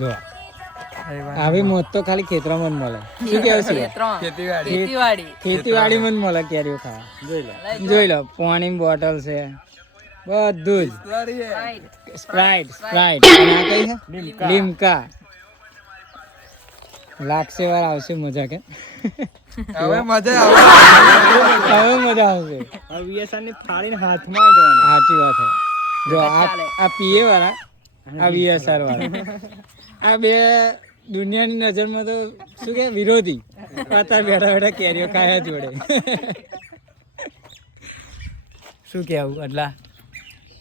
જો આવી મોત તો ખાલી ખેતરમાં જ મળે. શું કેવું છે? ખેતીવાડી માં જ મળે કેરીઓ ખાવા. જોઈ લો પાણી બોટલ છે બધું જ. સ્પ્રાઇટ કઈ છે? લીમકા. લાગશે વાર આવશે મજા કે હવે મજા આવશે. વીએસઆરની ફાડીને હાથમાં આવી જવાનું. સાચી વાત છે. જો આ પીએ વાળા, આ વીએસઆર વાળા, આ બે દુનિયાની નજરમાં તો શું કે વિરોધી. અત્યારે બેઠા બેઠા કેરીઓ ખાયા જોડે. શું કેવું? એટલા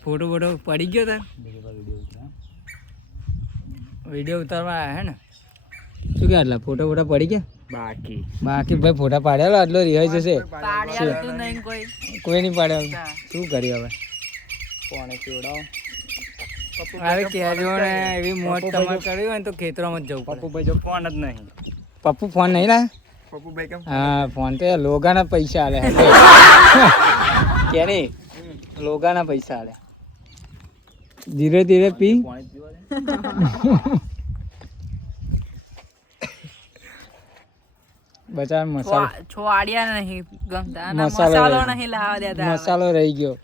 ફોટો પડી ગયો તાર? વિડીયો ઉતારવા આવ્યા હે ને? શું કે આટલા ફોટો પડી ગયા? બાકી ભાઈ ફોટા પાડેલો આટલો રિહાઈ જશે. કોઈ નહીં પાડ્યો. શું કર્યું હવે? કોણે પીવડાવો? અરે કેરીઓને એવી મોજ તમારે કરવી હોય ને તો ખેતરોમાં જ જવું. પપ્પુભાઈ જો ફોન જ નહીં. પપ્પુ ફોન નહીં લાવે? પપ્પુભાઈ કેમ? હા ફોન તો લોગાના પૈસા આલે. ક્યારે લોગાના પૈસા આલે. ધીરે ધીરે પી. બચાર મસાલો રહી ગયો.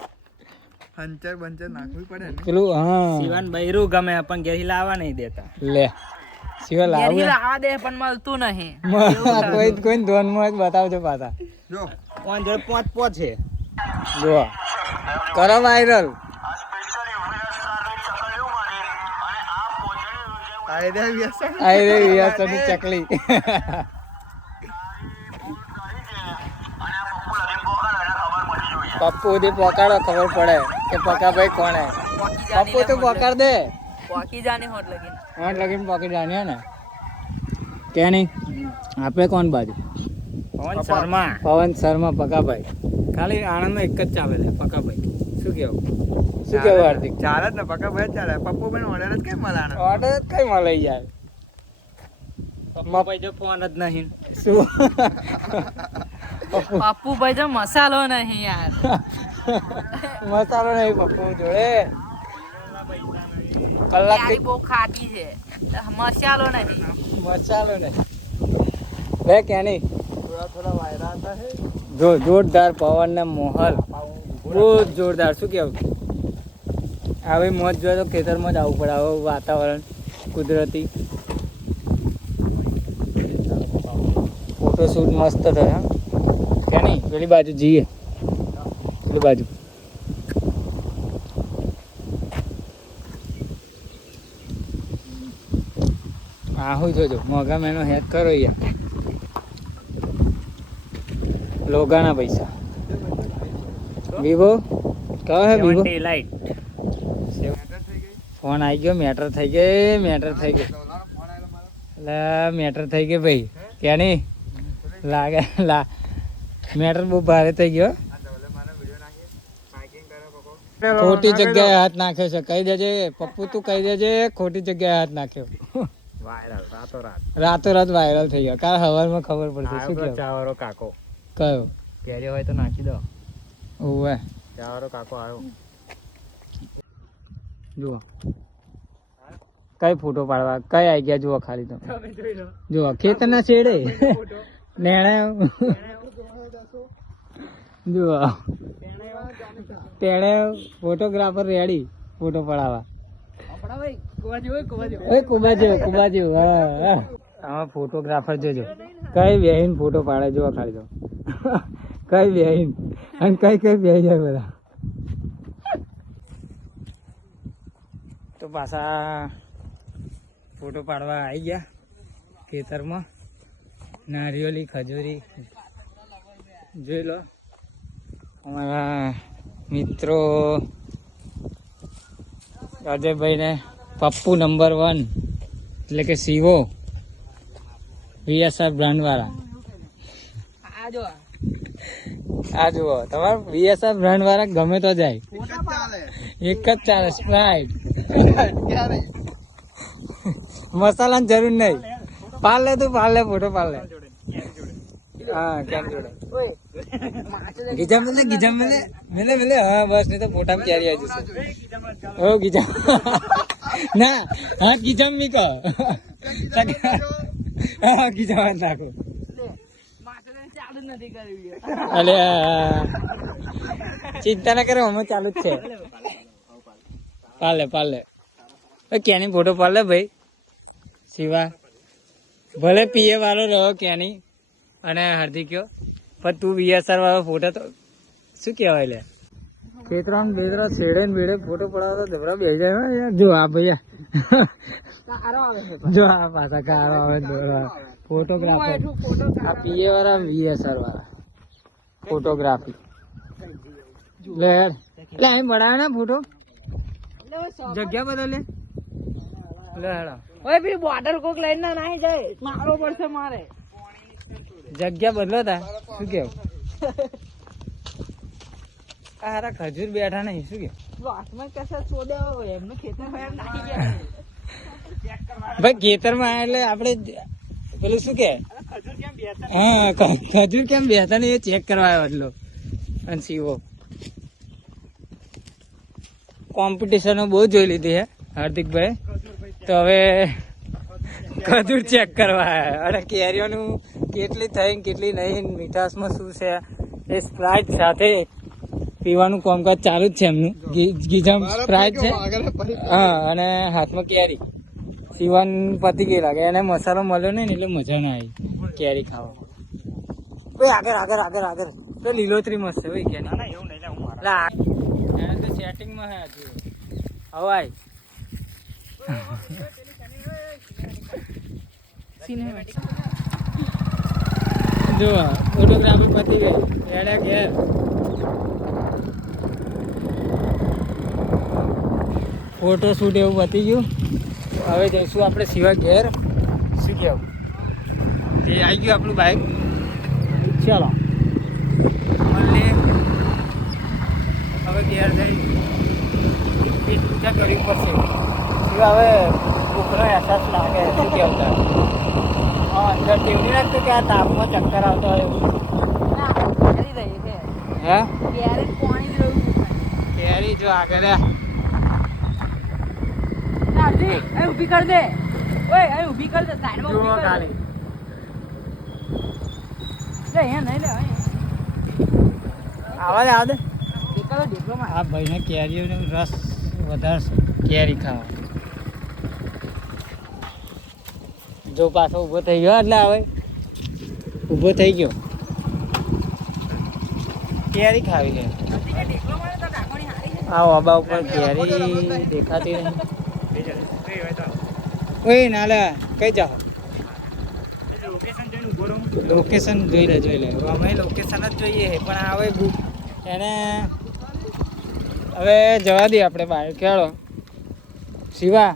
હંચર બંચર નાખવી પડે ને પેલું. હા શિવાન બૈરું ગમે પણ ઘેરી લાવવા નહીં દેતા. લે શિવા લાવવા દે પણ મળતું નહીં. કોઈ ધોન માં બતાવજો પાછા. જો કોણ જોડે પોચ છે. જો કરો વાયરલ. ની ચકલી. પપ્પુ સુધી પકાડો ખબર પડે કે પકાભાઈ કોણ હે. પપ્પુ તો પકડ દે. હોટ લગીન પોકી જાની હે ને કે નહીં? આપણે કોણ બાજુ? પવન શર્મા પકાભાઈ. ખાલી આણંદમાં એક જ ચાલે છે પકાભાઈ. શું કેવું હાર્દિક? ચાલે જ ને પક્કાભાઈ ચાલે. પપ્પુભાઈ ઓર્ડર જ કઈ મળે? ઓર્ડર જ કઈ મળે યાર. પપ્પાભાઈ જો ફોન જ નહીં. શું પપ્પુભાઈ જો મસાલો નહીં યાર. મસાલો નહીં પપ્પુ જોડે. કલાક બહુ ખાટી છે. મસાલો નહીં. લે કે નહીં? થોડા વાયરા હતા હે. જો જોરદાર પવન ને મોહલ બહુ જોરદાર. શું કેવું? આવી મોજ જોઈએ તો ખેતરમાં જ આવવું પડે. આવું વાતાવરણ કુદરતી ફોટોશૂટ મસ્ત થાય. કે નહીં? પેલી બાજુ જઈએ. પેલી બાજુ આહું જોજો. મોગા મેનો હેક કરો યાર. લોગાના પૈસા. વિવો કહો હે વિવો. ફોન આવી ગયો. મેટર થઈ ગઈ. એટલે મેટર થઈ ગઈ ભાઈ. કે નહીં લાગે? મેટર બહુ ભારે થઈ ગયો. ખોટી જગ્યાએ હાથ નાખ્યો છે. કહી દેજે પપ્પુ, તું કહી દેજે ખોટી જગ્યાએ હાથ નાખ્યો. રાતોરાત વાયરલ થઈ ગયો. કાલ હવારમાં ખબર પડશે. શું કહ્યું? ચાવારો કાકો કયો કેરી હોય તો નાખી દો. ઓવે ચાવારો કાકો આવ્યો. જુઓ કઈ ફોટો પાડવા કઈ આવી ગયા. જુઓ ખાલી તમે જુઓ ખેતરના છેડે નેણા. જુઓ તેણે ફોટોગ્રાફર રેડી ફોટો પડાવવા. કુબા જેવું. હા આમાં ફોટોગ્રાફર જોજો કઈ બેહીન ફોટો પાડે. જુઓ ખાલી તો કઈ બેહીન અને કઈ બેહી જાય બધા. તો પાછા ફોટો પાડવા આવી ગયા ખેતરમાં. નારિયેળી ખજૂરી જોઈ લો. અમારા મિત્રો અજયભાઈ ને પપ્પુ નંબર 1 એટલે કે સીવો વીએસઆર બ્રાન્ડ વાળા. આ જુઓ તમારે વીએસઆર બ્રાન્ડ વાળા ગમે તો જાય. એક જ ચાલે. સ્પ્રાઇટ મસાલાની જરૂર નહીં. પાલ લે તું પાલ લે. ફોટો પાલ લે. હા કેમ જોડે ગીજા મેલે. હા બસ નહીં તો ફોટા ક્યારે આવી જશે. ઓ ગીજા ના હા કિચમ મી કહો હા કિચમ નાખો ચાલુ નથી કર્યું અલે ચિંતા ના કરો અમે ચાલુ જ છે પાલે ક્યાંની ફોટો પાડલે ભાઈ શિવા ભલે પીએ વાળો રહ્યો ક્યાંની અને હાર્દિક્યો પણ તું વીએસઆર વાળો ફોટો તો શું કહેવાય લે ખેતરામ બેતરા છેડે ને બેડે ફોટો પડાવતો ધબરા બેસી જાય યાર જો આ ભૈયા જો આ પાછા કારો આવે ફોટોગ્રાફર આ પીએ વાળા વીએસઆર વાળા ફોટોગ્રાફી લે એટલે અહીં બનાવે ને ફોટો જગ્યા બદલે લે હેડા ઓય પેલી બોર્ડર કોક લઈને ના નાહી જાય મારો પડશે મારે જગ્યા બદલો તા શું કેવું આ હારા ખજૂર બેઠા નહીં શું કેવું વાસમાં કશા છોડ્યા હોય એમને ખેતર હોય એમ નાખી ગયા ભાઈ ખેતરમાં એટલે આપણે પેલું શું કે હા ખજૂર કેમ બેઠા ને એ ચેક કરવા આવ્યો એટલો અને સીવો કોમ્પિટિશનો બહુ જોઈ લીધી હે હાર્દિકભાઈ તો હવે ખજૂર ચેક કરવા આવ્યા અને કેરીઓનું કેટલી થઈ કેટલી નહીં મીઠાશમાં શું છે એ સ્પ્રાઇટ સાથે પીવાનું કામકાજ ચાલુ જ છે એમનું ગીજામ સ્પ્રાઇટ છે હા અને હાથમાં કેરી પીવાન પતી ગઈ લાગે એને મસાલો મળ્યો નહીં એટલે મજા ના આવી કેરી ખાવા ભાઈ આગળ તો લીલોતરી મસ્ત છે ભાઈ કેરી એને તો સેટિંગમાં હે હજુ હવાય જો ફોટોગ્રાફી પતી ગઈ રેડ્યા ઘેર ફોટો શૂટ એવું પતી ગયું હવે જઈશું આપણે સિવા ઘેર શું કહેવું તે આવી ગયું આપણું બાઇક ચાલો મળીએ હવે ઘેર જઈ પેટ પૂજા કરવી પડશે સિવા હવે ભૂખનો અહેસાસ લાગે શું કહેવું તારે હા અંદર તેવું લાગતું કે આ તાપમાં ચક્કર આવતો હોય હે કેરી જો આગળ ઉભી કર દે ઓય અહીં ઉભી કર દે સાઈડમાં જુઓ ઉભી કર ખાલી લે અહીંયા નહીં લે આવા દે દેખાડો ડિપ્લોમા આ ભાઈને કેરીઓનો રસ વધારે કેરી ખાવા જો પાછો ઊભો થઈ ગયો એટલે હવે ઊભો થઈ ગયો કેરી ખાવી છે આ વાબા ઉપર કેરી દેખાતી નહીં ઓય ના લે કઈ જાઓ લોકેશન જોઈ લે અમે લોકેશન જ જોઈએ પણ આવે એને હવે જવા દઈએ આપણે બહાર ખેડો શિવા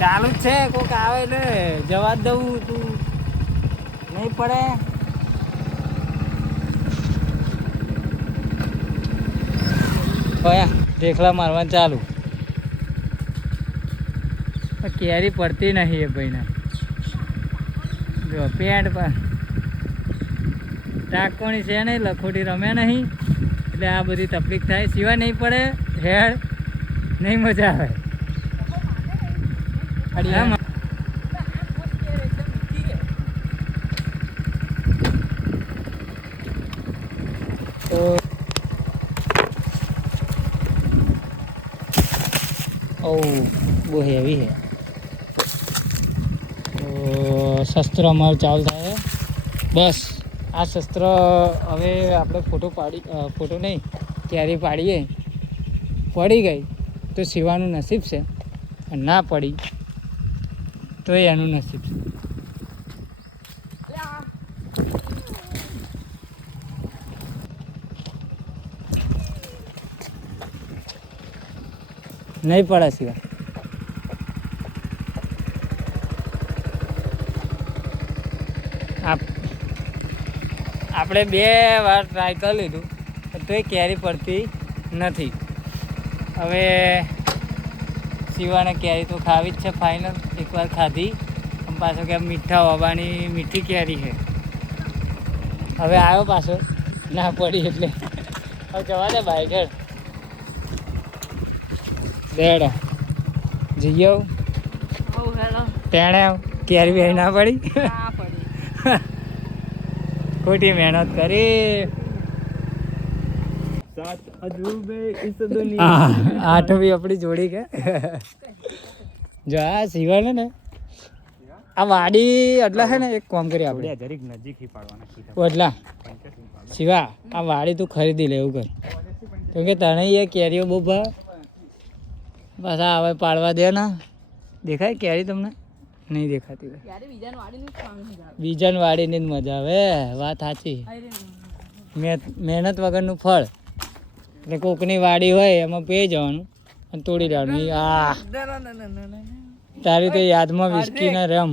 ચાલુ જ છે કોઈક આવે એટલે જવા જ દઉં તું નહીં પડે ભયા ઢેકલા મારવાનું ચાલુ કેરી પડતી નહીં એ ભાઈને જો પેન્ટ પર ટાકોણી છે નહીં લખોટી રમ્યા નહીં એટલે આ બધી તકલીફ થાય સિવાય નહીં પડે હેડ નહીં મજા આવે તો ઓ બહુ હેવી છે તો શસ્ત્ર અમારું ચાલુ થાય બસ આ શસ્ત્ર હવે આપણે ફોટો નહીં ક્યારે પાડીએ પડી ગઈ તો સિવાનું નસીબ છે અને ના પડી તો એનું નસીબ છે નહીં પડે સિવા આપણે 2 વાર ટ્રાય કરી લીધું તોય કેરી પડતી નથી હવે શિવાને કેરી તો ખાવી જ છે ફાઇનલ એકવાર ખાધી પાછો કે મીઠા હોવાની મીઠી કેરી છે હવે આવ્યો પાછો ના પડી એટલે હવે જવા દે બાઈક બેડો જઈએ આવું હેલો તેણે કેરી બે ના પડી ના પડી ખોટી મહેનત કરી સાત અજૂબે ઇસ દુનિયા આઠ બી આપણી જોડી કે જો આ સિવાય ને આ વાડી એટલા છે ને એક કામ કરી આપણે જરીક નજીક હી પાડવાના કીધા એટલા શિવા આ વાડી તું ખરીદી લે એવું કર કેમ કે તને એ કેરીઓ બહુ ભાવ પાછા હવે પાડવા દે ના દેખાય કેરી તમને નહીં દેખાતી હોય યારે બીજાને વાડીનું જ કામ છે બીજાની વાડીની જ મજા આવે વાત સાચી મહેનત વગરનું ફળ એટલે કોકની વાડી હોય એમાં પી જવાનું અને તોડી લેવાનું આ તારી તો યાદમાં વિસ્કી ને રમ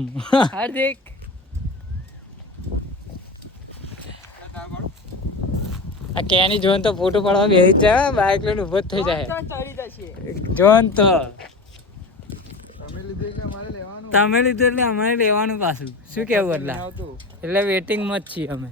હાર્દિક આ કેની જોન તો ફોટો પાડવા બેસી છે બાઇક લઈને ઉભો જ થઈ જાય ચડી જશે જોન તો તમે લીધું એટલે અમારે લેવાનું તમે લીધું એટલે અમારે લેવાનું પાછું શું કેવું એટલા એટલે વેટિંગમાં જ છીએ અમે